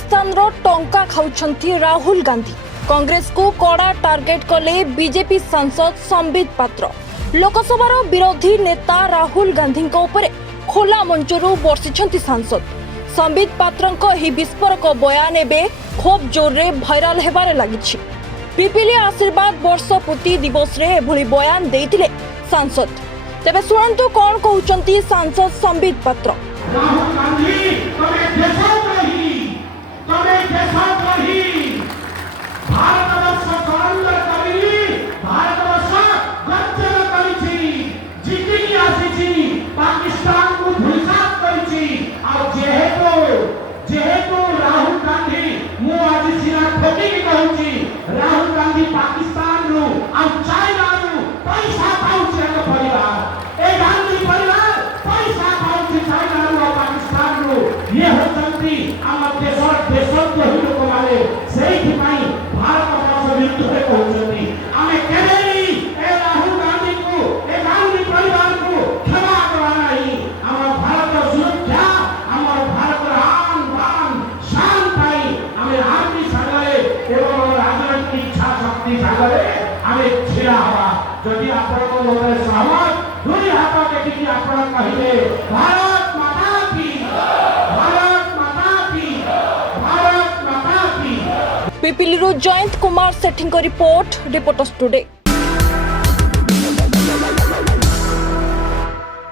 पाकिस्तान रो टंका खाउछंती राहुल गांधी। कांग्रेस को कड़ा टार्गेट कले बीजेपी सांसद संबित पात्र। लोकसभार विरोधी नेता राहुल गांधी ऊपर खोला मंचरू बर्षिछंती सांसद। संबित पात्रंक ही विस्फोरक बयान एबे खूब जोर रे भाइराल हेबारे लागिछि। पिपिली आशीर्वाद वर्ष पूर्ति दिवस रे एभली बयान देइतिले सांसद। तेबे सुनंतु कोन कहउचंती सांसद संबित पात्र। राहुल गांधी तमे देशद्रोही, तमे देशद्रोही। भारतवर्ष कलंक करी, भारतवर्ष गज्जन करिछि, जितिकी आसिछि, पाकिस्तान को धुलसात करिछि। आ जेहेतु राहुल गांधी मु आज सिना ठोकी कहउछि, राहुल गांधी पाकिस्तान रू आ चाइना रू पैसा पाउछि एक परिवार। ए गांधी परिवार पैसा पाउछि चाइना रू आ पाकिस्तान रू। ये होचंती हमर देशद्रोही लोक माने सेहि पई भारत वर्ष विरुद्ध रे कहउछंती। आमे केबेली ए राहुल गांधी को ए गांधी परिवार को क्षमा करना ही हमर भारत सुरक्षा, हमर भारत आन बान शान पाई आमे आर्मी सागरे एवं राजनीतिक इच्छा शक्ति सागरे आमे छिड़ा हवा। जदि आपण को मोरे सहमत दुई हाथ देखि आपण कहिले भारत माता की, भारत माता की, भारत माता की। पिपिली रो जयंत कुमार सेठिंग रिपोर्ट रिपोर्टर्स टुडे।